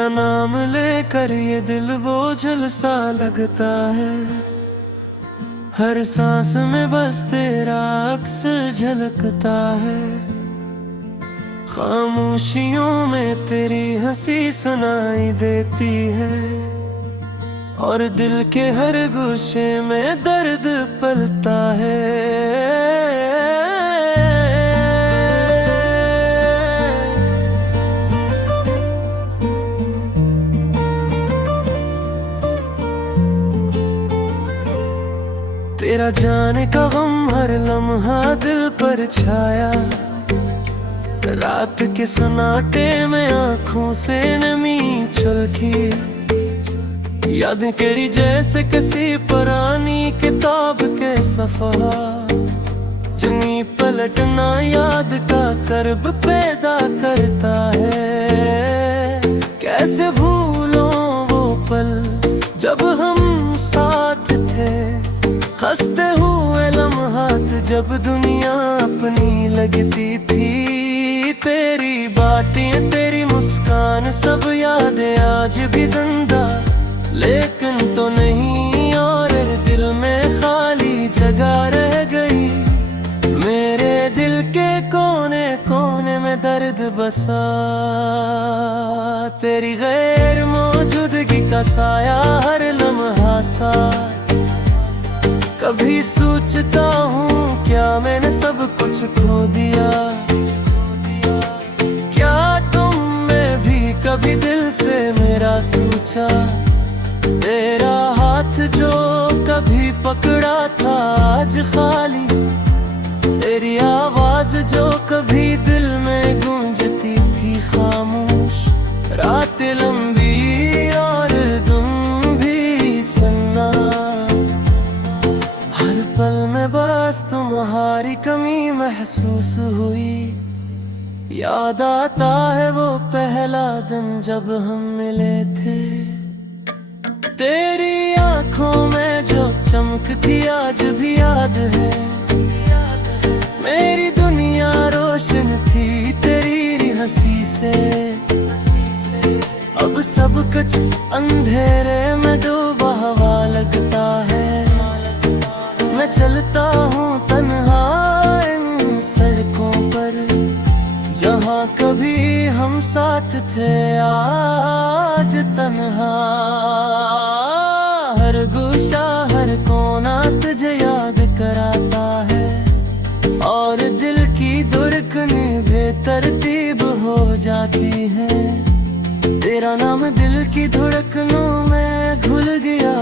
तेरा नाम लेकर ये दिल बोझल सा लगता है। हर सांस में बस तेरा अक्स झलकता है। खामोशियों में तेरी हंसी सुनाई देती है, और दिल के हर गोशे में दर्द पलता है। तेरा जाने का गम हर लम्हा दिल पर छाया। रात के सन्नाटे में आँखों से नमी छलकी। यादें तेरी जैसे किसी पुरानी किताब के सफ़ा, जिन्हीं पलटना याद का कर्ब पैदा करता है। कैसे भूलों वो पल जब हम साथ थे, हंसते हुए लम्हात जब दुनिया अपनी लगती थी। तेरी बातें तेरी मुस्कान सब यादें आज भी जिंदा, लेकिन तो नहीं और दिल में खाली जगह रह गई। मेरे दिल के कोने कोने में दर्द बसा, तेरी गैर मौजूदगी का साया हर लम्हा सा। कभी सोचता हूँ क्या मैंने सब कुछ खो दिया। क्या तुमने भी कभी दिल से मेरा सोचा। तेरा हाथ जो कभी पकड़ा था आज खाली, तेरी आवाज जो कभी दिल में गूंजती थी खामोश। रात लंबी और तुम भी सुनना, हर पल में बस तुम्हारी कमी महसूस हुई। याद आता है वो पहला दिन जब हम मिले थे। तेरी आंखों में जो चमक थी आज भी याद है। मेरी दुनिया रोशन थी तेरी हंसी से। अब सब कुछ अंधेरे में डूबा हुआ लगता है। मैं चलता हूँ तन्हा इन सड़कों पर, जहाँ कभी हम साथ थे आज तन्हा। हर गोशा हर कोना तुझे याद कराता है, और दिल की धड़कनें बेतरतीब हो जाती है। तेरा नाम दिल की धड़कनों में घुल गया।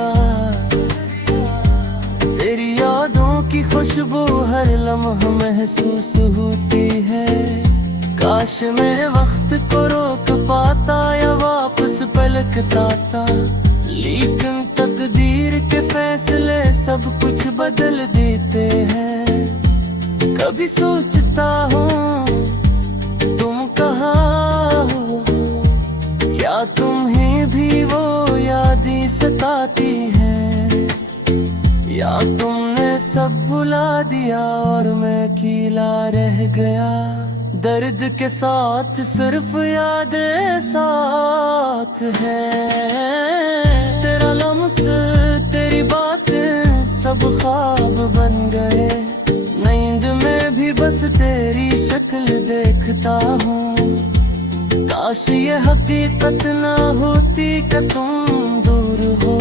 तेरी यादों की खुशबू हर लम्हा महसूस होती है। काश मैं वक्त को रोक पाता या वापस पलटता था, लेकिन तकदीर के फैसले सब कुछ बदल देते हैं। कभी सोचता हूँ तुम कहाँ हो, क्या तुम्हें भी वो यादें सताती हैं, या तुमने सब भुला दिया और मैं अकेला रह गया। दर्द के साथ सिर्फ यादें साथ है। तेरा लम्स तेरी बातें सब ख्वाब बन गए। नींद में भी बस तेरी शक्ल देखता हूँ। काश ये हकीकत ना होती कि तुम दूर हो।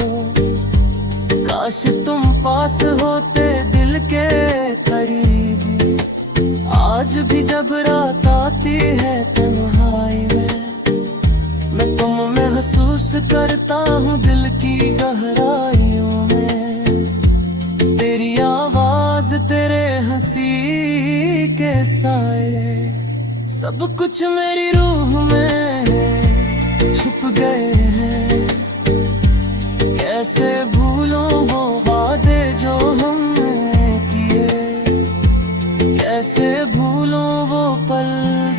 काश तुम पास होते दिल के करीब। आज भी जब रात आती है तन्हाई में, मैं तुम महसूस करता हूँ दिल की गहराइयों में। तेरी आवाज तेरे हंसी के साए सब कुछ मेरी रूह में छुप गए हैं। कैसे भूलों वो वादे जो हमने किए, कैसे भूलों वो पल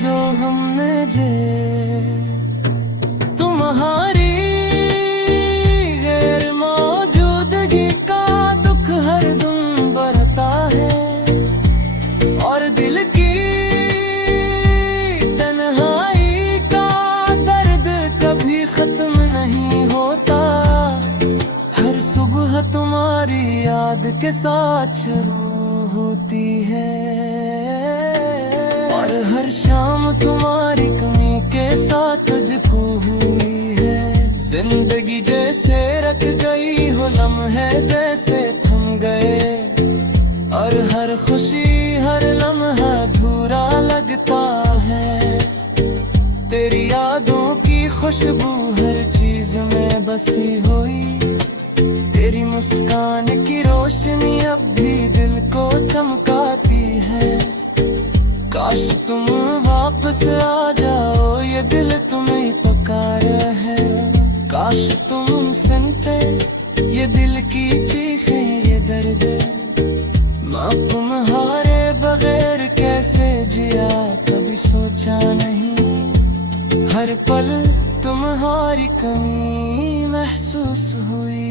जो हमने जिए। तुम्हारी गैर मौजूदगी का दुख हर दम बढ़ता है, और दिल की तन्हाई का दर्द कभी खत्म याद के साथ शुरू होती है। और हर शाम तुम्हारी कमी के साथ तुझको हुई है। जिंदगी जैसे रख गई हो लम्हे जैसे थम गए। और हर खुशी हर लम्हा अधूरा लगता है। तेरी यादों की खुशबू हर चीज में बसी हुई। तेरी मुस्कान की रोशनी अब भी दिल को चमकाती है। काश तुम वापस आ जाओ, ये दिल तुम्हें पुकारा है। काश तुम सुनते ये दिल की चीखें ये दर्द। माँ तुम्हारे बगैर कैसे जिया कभी सोचा नहीं। हर पल तुम्हारी कमी महसूस हुई।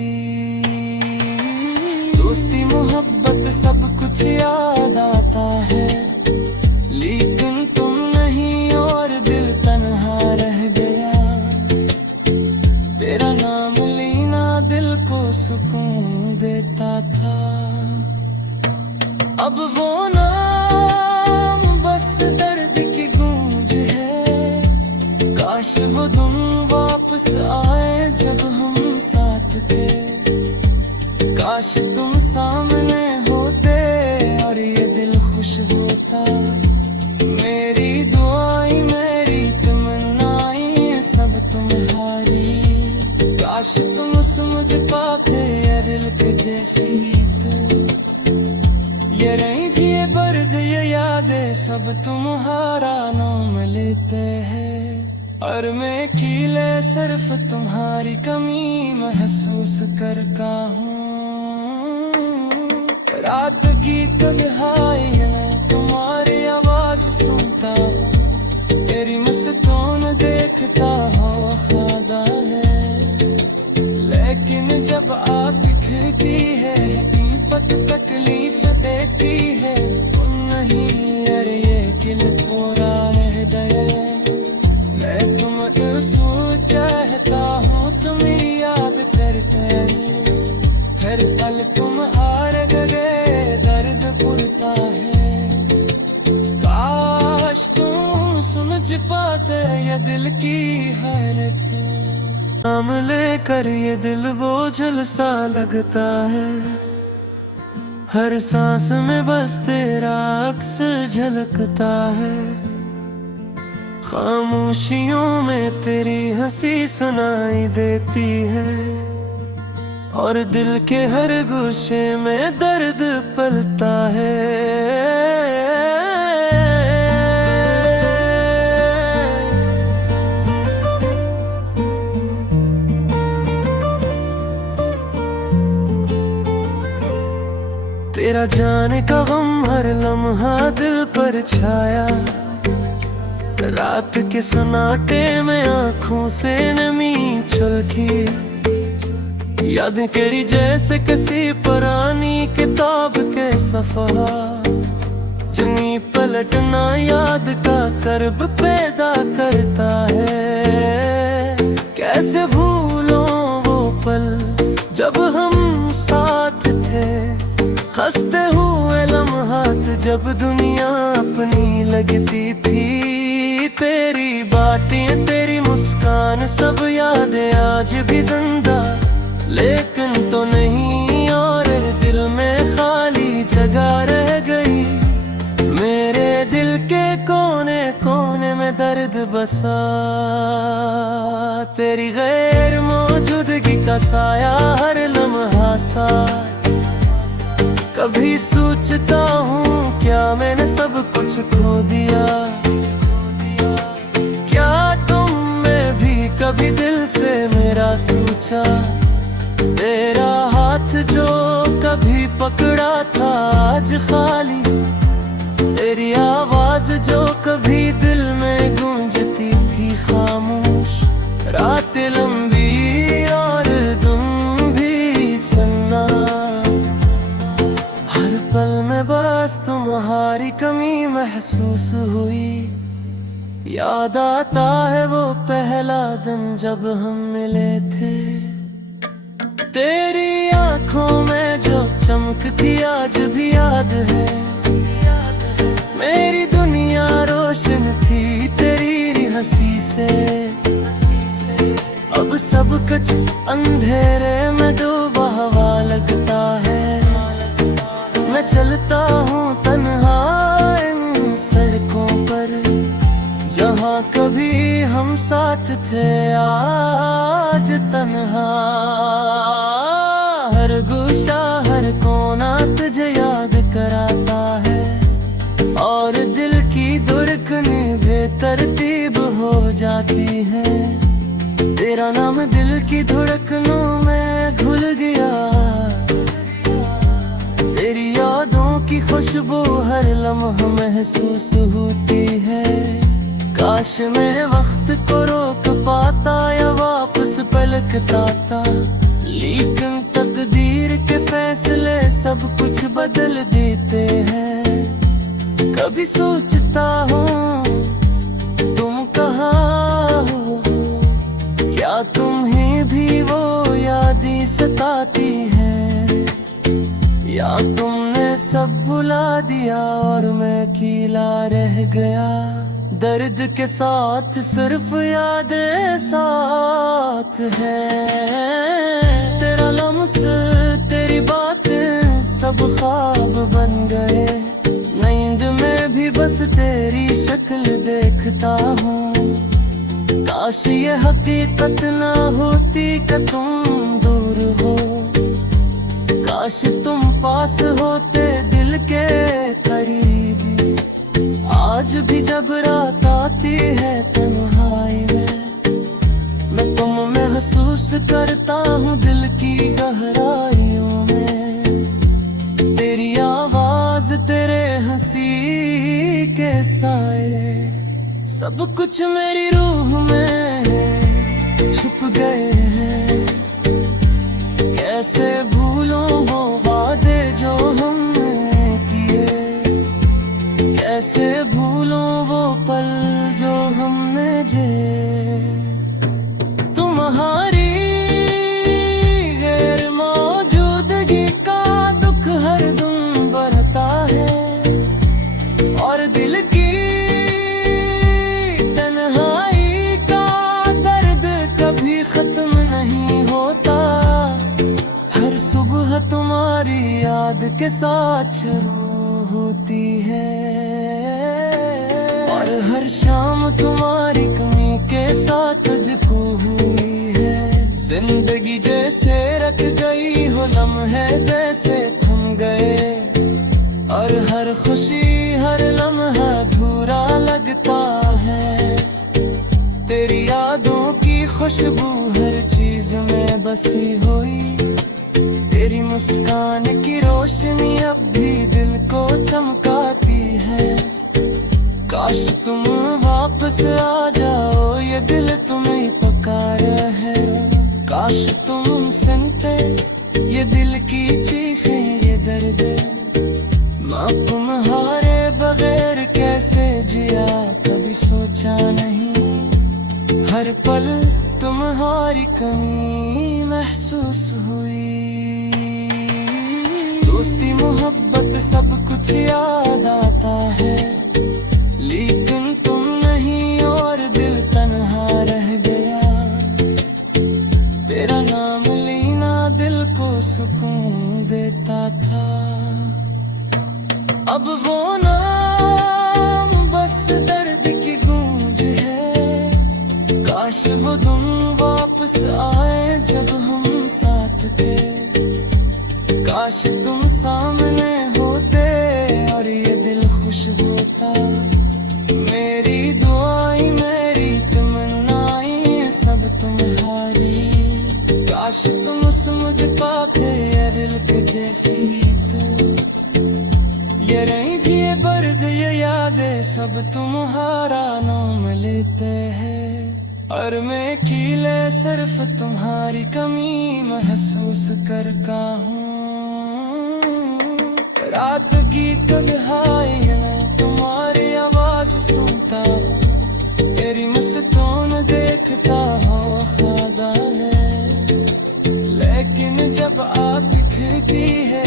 दोस्ती मोहब्बत सब कुछ याद आता है, लेकिन तुम नहीं और दिल तन्हा रह गया। तेरा नाम लेना दिल को सुकून देता था। अब वो नाम बस दर्द की गूंज है। काश वो तुम वापस आए जब हम साथ थे। काश तुम सामने होते और ये दिल खुश होता। मेरी दुआएं मेरी तमन्नाएं सब तुम्हारी। काश तुम समझ पाते ये दिल के जैसीत। ये रंग ये बर्द ये यादें सब तुम्हारा नाम लेते हैं। और मैं खिले सिर्फ तुम्हारी कमी महसूस करता हूँ। रात की तन्हाइयाँ तुम्हारी आवाज सुनता हूँ। तेरी मुस्कान देखता हूँ खुदा है। लेकिन जब आप दिखती है हकीकत तकलीफ देती है। नहीं अरे ये दिल थोड़ा रह गए। मैं तुमको सोच चाहता हूँ तुम याद करते। हर पल तुम हार गए दर्द पुरता है। काश तुम समझ पाते ये दिल की हालत। नाम लेकर ये दिल बोझल सा लगता है। हर सांस में बस तेरा अक्स झलकता है। खामोशियों में तेरी हंसी सुनाई देती है। और दिल के हर गोशे में दर्द पलता है। तेरा जाने का गम हर लम्हा दिल पर छाया। रात के सन्नाटे में आँखों से नमी छलकी। याद करी जैसे किसी पुरानी किताब के सफ़ा। जिन्हीं पलटना याद का कर्ब पैदा करता है। कैसे भूलों वो पल जब हम साथ थे। हंसते हुए लम्हात जब दुनिया अपनी लगती थी। तेरी बातें तेरी मुस्कान सब यादें आज भी जिंदा। लेकिन तो नहीं और दिल में खाली जगह रह गई। मेरे दिल के कोने कोने में दर्द बसा। तेरी गैर मौजूदगी का साया हर लम्हा सा। कभी सोचता हूँ क्या मैंने सब कुछ खो दिया। क्या तुमने भी कभी दिल से मेरा सोचा। तेरा हाथ जो कभी पकड़ा था आज खाली। तेरी आवाज जो कभी दिल में गूंजती थी खामोश। रात लंबी और तुम भी सुनना। हर पल में बस तुम्हारी कमी महसूस हुई। याद आता है वो पहला दिन जब हम मिले थे। तेरी आंखों में जो चमक चमकती आज भी याद है। मेरी दुनिया रोशन थी तेरी हंसी से, अब सब कुछ अंधेरे में डूबा हुआ लगता है। मैं चलता हूँ तन्हा इन सड़कों पर, जहाँ कभी हम साथ थे आज तन्हा। हर गुशा हर कोना तुझे याद कराता है, और दिल की धड़कनें बेतरतीब हो जाती है। तेरा नाम दिल की धड़कनों में घुल गया, तेरी यादों की खुशबू हर लम्हा महसूस होती है। काश मैं वक्त को रोक पाता या वापस पलटता था, लेकिन तकदीर के फैसले सब कुछ बदल देते हैं। कभी सोचता हूँ तुम कहाँ हो, क्या तुम्हें भी वो यादें सताती है, या तुमने सब भुला दिया और मैं अकेला रह गया। दर्द के साथ सिर्फ यादें साथ है, तेरा लम्स तेरी बातें सब ख्वाब बन गए। नींद में भी बस तेरी शक्ल देखता हूँ, काश ये हकीकत ना होती कि तुम दूर हो। काश तुम पास होते दिल के करीब, आज भी जब रात आती है तन्हाई में, मैं तुम महसूस करता हूँ दिल की गहराइयों में। तेरी आवाज तेरे हंसी के साए सब कुछ मेरी रूह में छुप गए हैं। कैसे भूलूं वो वादे जो हमने किए, कैसे भूलूं वो पल जो हमने जिए। तुम्हारी गैर मौजूदगी का दुख हर दम बढ़ता है, और दिल की तन्हाई का दर्द कभी खत्म नहीं होता। हर सुबह तुम्हारी याद के साथ शुरू होती है, और हर शाम तुम्हारी कमी के साथ तुझको हुई है। जिंदगी जैसे रख गई हो लम्हे जैसे थम गए, और हर खुशी हर लम्हा अधूरा लगता है। तेरी यादों की खुशबू हर चीज में बसी हुई, तेरी मुस्कान की रोशनी अब भी दिल को चमकाती है। काश तुम वापस आ जाओ, ये दिल तुम्हें पुकार है। काश तुम सुनते ये दिल की चीखें ये दर्द, माँ तुम्हारे बगैर कैसे जिया कभी सोचा नहीं। हर पल तुम्हारी कमी महसूस हुई, दोस्ती मोहब्बत सब कुछ याद आता है, लेकिन तुम नहीं और दिल तन्हा रह गया। तेरा नाम लेना दिल को सुकून देता था, अब वो नाम बस दर्द की गूंज है। काश वो दिन वापस आए जब हम साथ थे, काश तुम सामने होते और ये दिल खुश होता। मेरी दुआएं मेरी तमन्नाएं सब तुम्हारी, काश तुम समझ पाते ये दिल के कैफियत। ये रही भी ये दर्द ये यादें सब तुम्हारा नाम लेते हैं, और मैं अकेले सिर्फ तुम्हारी कमी महसूस करता हूँ। रात की तन्हाइयाँ तुम्हारी आवाज सुनता, तेरी मुस्कान देखता हूँ खुदा है। लेकिन जब आप दिखती है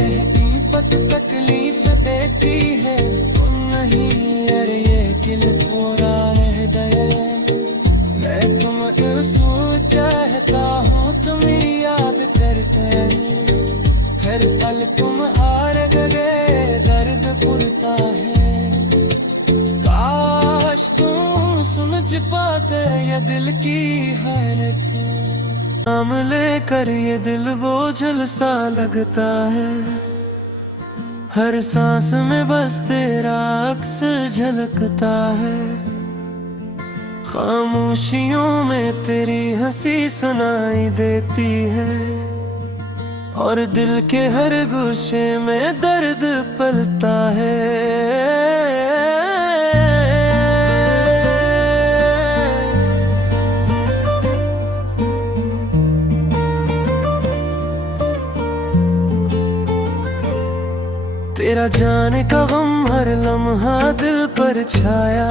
रहते हैं। हर पल तुम्हारे गए दर्द पुरता है। काश तुम समझ पाते ये दिल की हालत। नाम लेकर ये दिल बोझल सा लगता है। हर सांस में बस तेरा अक्स झलकता है। खामोशियों में तेरी हंसी सुनाई देती है। और दिल के हर गोशे में दर्द पलता है। तेरा जाने का गम हर लम्हा दिल पर छाया।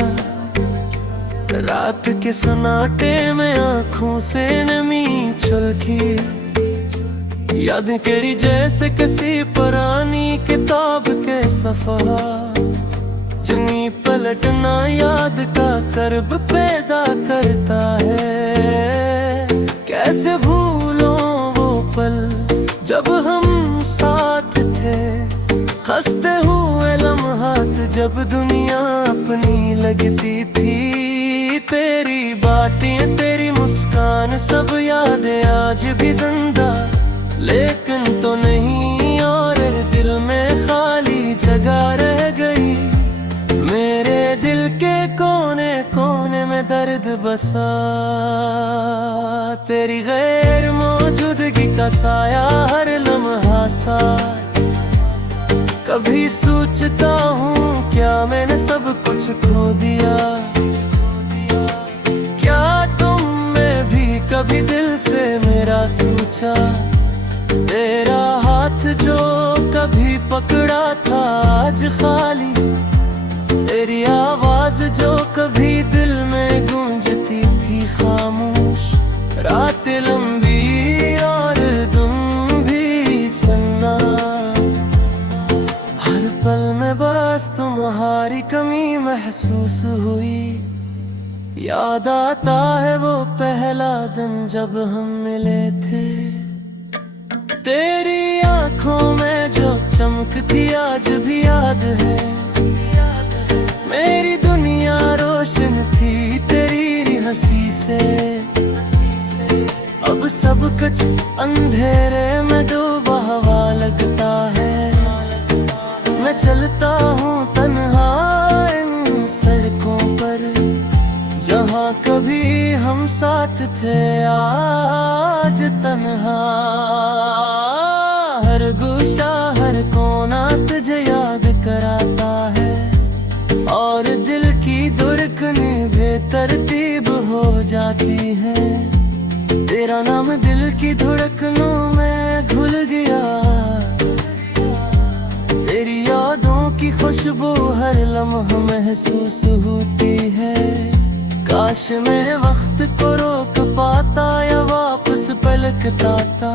रात के सन्नाटे में आँखों से नमी छलकी। यादें तेरी जैसे किसी पुरानी किताब के सफ़ा। जिन्हीं पलटना याद का कर्ब पैदा करता है। कैसे भूलों वो पल जब हम साथ थे। हंसते हुए लम्हात जब दुनिया अपनी लगती थी। तेरी बातें तेरी मुस्कान सब यादें आज भी जिंदा। लेकिन तो नहीं और दिल में खाली जगह रह गई। मेरे दिल के कोने कोने में दर्द बसा। तेरी गैर मौजूदगी का साया हर लम्हा सा। कभी सोचता हूँ क्या मैंने सब कुछ खो दिया। क्या तुमने भी कभी दिल से मेरा सोचा। तेरा हाथ जो कभी पकड़ा था आज खाली। तेरी आवाज जो कभी दिल में गूंजती थी खामोश। रात लंबी और तुम भी सन्ना। हर पल में बस तुम्हारी कमी महसूस हुई। याद आता है वो पहला दिन जब हम मिले थे। तेरी आंखों में जो चमक थी आज भी याद है। मेरी दुनिया रोशन थी तेरी हंसी से। अब सब कुछ अंधेरे में डूबा हुआ लगता है। मैं चलता हूँ तन्हा इन सड़कों पर। जहाँ कभी हम साथ थे आज तन्हा। हर गोशा हर कोना तुझे याद कराता है। और दिल की धड़कनें बेतरतीब हो जाती है। तेरा नाम दिल की धड़कनों में घुल गया। तेरी यादों की खुशबू हर लम्हा महसूस होती है। काश मैं वक्त को रोक पाता या वापस पलटता था।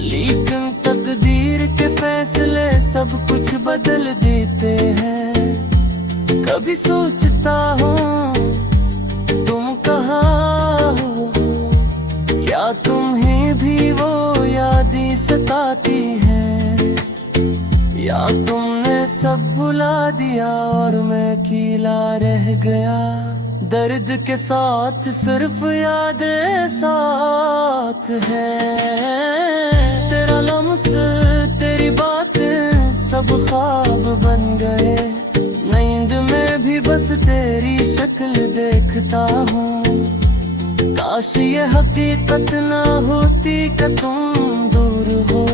लेकिन तकदीर के फैसले सब कुछ बदल देते हैं। कभी सोचता हूँ तुम कहाँ हो। क्या तुम्हें भी वो यादें सताती हैं। या तुमने सब भुला दिया और मैं अकेला रह गया। दर्द के साथ सिर्फ यादें साथ है। तेरा लम्स तेरी बातें सब ख्वाब बन गए। नींद में भी बस तेरी शक्ल देखता हूँ। काश ये हकीकत ना होती कि तुम दूर हो।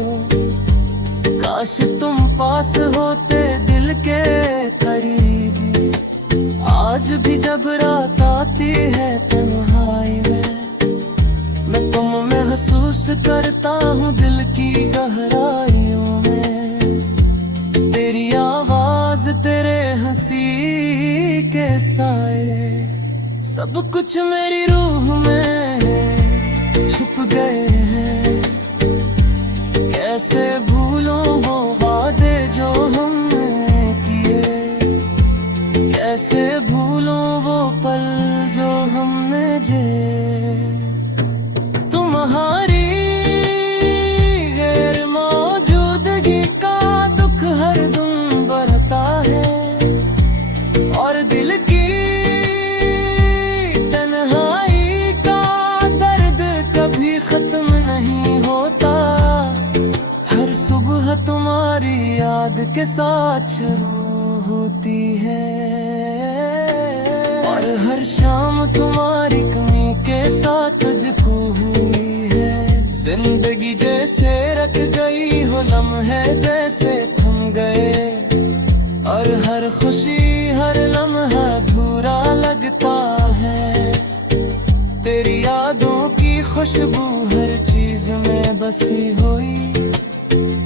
काश तुम पास होते दिल के करीब। आज भी जब रात आती है तन्हाई में। मैं तुम महसूस करता हूँ दिल की गहराइयों में। तेरी आवाज तेरे हंसी के साए सब कुछ मेरी रूह में छुप गए हैं। कैसे भूलों वो वादे जो हमने किए। कैसे भूलों वो पल जो हमने जे। तुम्हारी याद के साथ शुरू होती है, और हर शाम तुम्हारी कमी के साथ तुझको हुई है। जिंदगी जैसे रख गई हो लम्हे जैसे थम गए, और हर खुशी हर लम्हा अधूरा लगता है। तेरी यादों की खुशबू हर चीज में बसी हुई,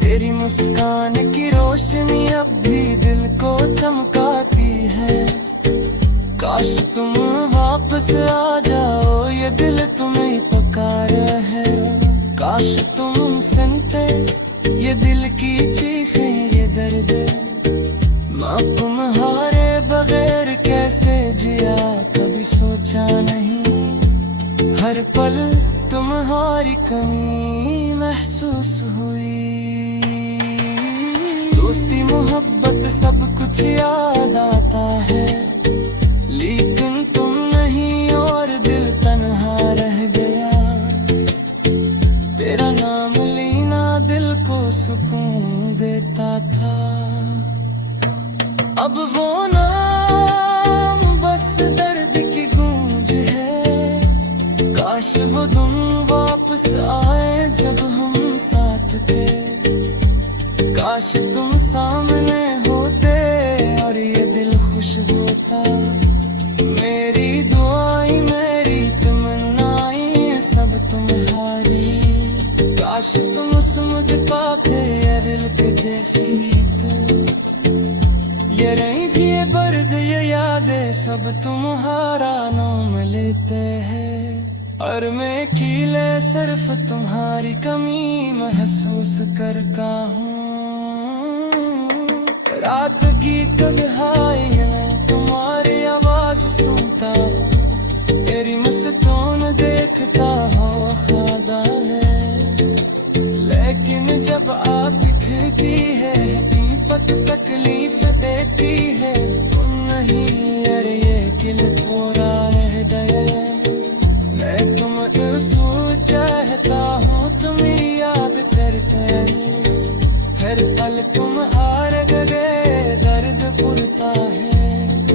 तेरी मुस्कान की रोशनी अब भी दिल को चमकाती है। काश तुम वापस आ जाओ, ये दिल तुम्हें पुकारा है। काश तुम सुनते ये दिल की चीखें, ये दर्द। माँ तुम्हारे बगैर कैसे जिया कभी सोचा नहीं, हर पल तुम्हारी कमी महसूस हुई। दोस्ती मोहब्बत सब कुछ याद आता है, लेकिन तुम नहीं और दिल तन्हा रह गया। तेरा नाम लेना दिल को सुकून देता था, अब वो नाम बस दर्द की गूंज है। काश वो दिन वापस आए जब हम साथ थे, काश तुम सामने होते और ये दिल खुश होता। मेरी दुआएं मेरी तमन्नाएं सब तुम्हारी, काश तुम समझ पाते ये दिल के कैफियत। ये रही भी ये दर्द ये यादें सब तुम्हारा नाम लेते हैं, और मैं खिले सिर्फ तुम्हारी कमी महसूस करता हूँ। रात की तन्हाइयाँ तुम्हारी आवाज सुनता, तेरी मुस्कान देखता हूँ खुदा है। लेकिन जब आप दिखती है दीपक तकलीफ देती है, तुम नहीं अरे ये दिल थोड़ा रह गए। मैं तुम चाहता हूँ तुम्हें याद करते, हर पल तुम हार गए दर्द पुरता है।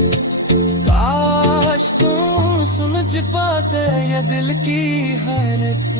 काश तुम समझ पाते ये दिल की हालत।